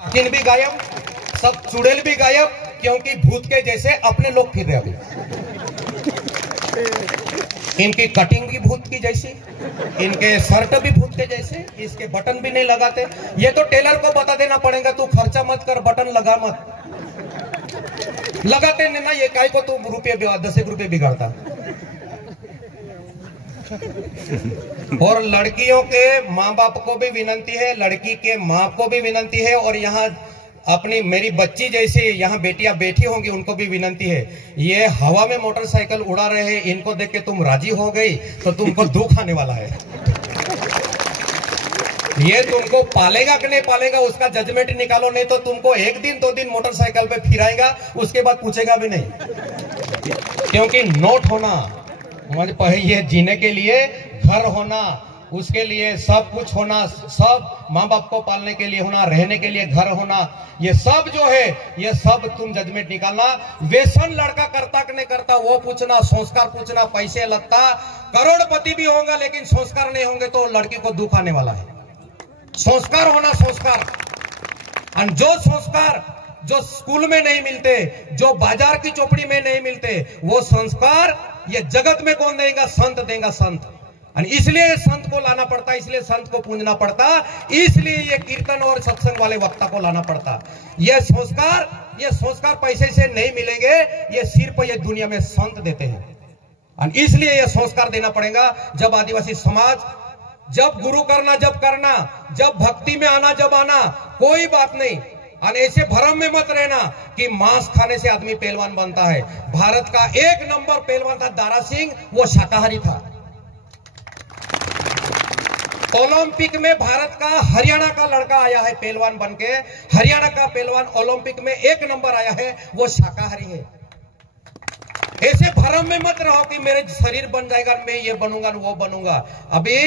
टाकिन भी गायब, सब चुड़ैल भी गायब, क्योंकि भूत के जैसे अपने लोग फिर रहे अभी। इनकी कटिंग भी भूत की जैसी, इनके शर्ट भी भूत के जैसे, इसके बटन भी नहीं लगाते। ये तो टेलर को बता देना पड़ेगा, तू खर्चा मत कर, बटन लगा मत। लगाते नहीं ना, ये काय को तू रुपये 10 रुपये बिगाड़ता। और लड़कियों के माँ बाप को भी विनंती है, लड़की के माँ को भी विनंती है, और यहाँ अपनी मेरी बच्ची जैसी यहाँ बेटियां बैठी होंगी उनको भी विनंती है। ये हवा में मोटरसाइकिल उड़ा रहे हैं, इनको देख के तुम राजी हो गई तो तुमको दुख आने वाला है। ये तुमको पालेगा कि नहीं पालेगा उसका जजमेंट निकालो, नहीं तो तुमको 1 दिन 2 दिन मोटरसाइकिल पे फिराएगा, उसके बाद पूछेगा भी नहीं। क्योंकि नोट होना, ये जीने के लिए घर होना, उसके लिए सब कुछ होना, सब माँ बाप को पालने के लिए होना, रहने के लिए घर होना, ये सब जो है ये सब तुम जजमेंट निकालना। व्यसन लड़का करता कि नहीं करता वो पूछना, संस्कार पूछना, पैसे लगता, करोड़पति भी होगा लेकिन संस्कार नहीं होंगे तो लड़की को दुख आने वाला है। संस्कार होना, संस्कार। और जो संस्कार जो स्कूल में नहीं मिलते, जो बाजार की चौपड़ी में नहीं मिलते, वो संस्कार ये जगत में कौन देगा? संत देगा, संत। और इसलिए संत को लाना पड़ता, इसलिए संत को पूजना पड़ता, इसलिए ये कीर्तन और सत्संग वाले वक्ता को लाना पड़ता। ये संस्कार पैसे से नहीं मिलेंगे, ये सिर्फ ये दुनिया में संत देते हैं। और इसलिए ये संस्कार देना पड़ेगा। जब आदिवासी समाज, जब गुरु करना जब करना, जब भक्ति में आना जब आना, कोई बात नहीं। और ऐसे भ्रम में मत रहना कि मांस खाने से आदमी पहलवान बनता है। भारत का 1 नंबर पहलवान था दारा सिंह, वो शाकाहारी था। ओलंपिक में भारत का हरियाणा का लड़का आया है पहलवान बनके, हरियाणा का पहलवान ओलंपिक में 1 नंबर आया है, वो शाकाहारी है। ऐसे भ्रम में मत रहो कि मेरे शरीर बन जाएगा, मैं ये बनूंगा वो बनूंगा। अभी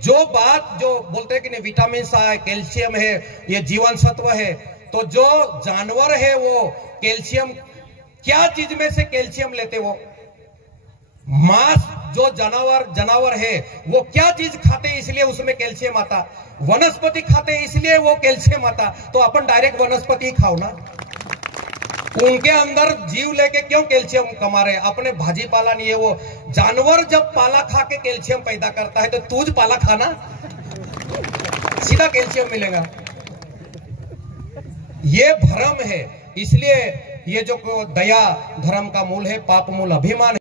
जो बात जो बोलते हैं कि नहीं विटामिन है, कैल्शियम है, ये जीवन सत्व है, तो जो जानवर है वो कैल्शियम, क्या चीज में से कैल्शियम लेते? वो मांस, जो जानवर है वो क्या चीज खाते हैं इसलिए उसमें कैल्शियम आता? वनस्पति खाते हैं इसलिए वो कैल्शियम आता। तो अपन डायरेक्ट वनस्पति ही खाओ ना, उनके अंदर जीव लेके क्यों कैल्शियम कमा रहे? अपने भाजी पाला नहीं है। वो जानवर जब पाला खा के कैल्शियम पैदा करता है तो तू पाला खाना, सीधा कैल्शियम मिलेगा। ये भ्रम है। इसलिए ये जो दया धर्म का मूल है, पाप मूल अभिमान है।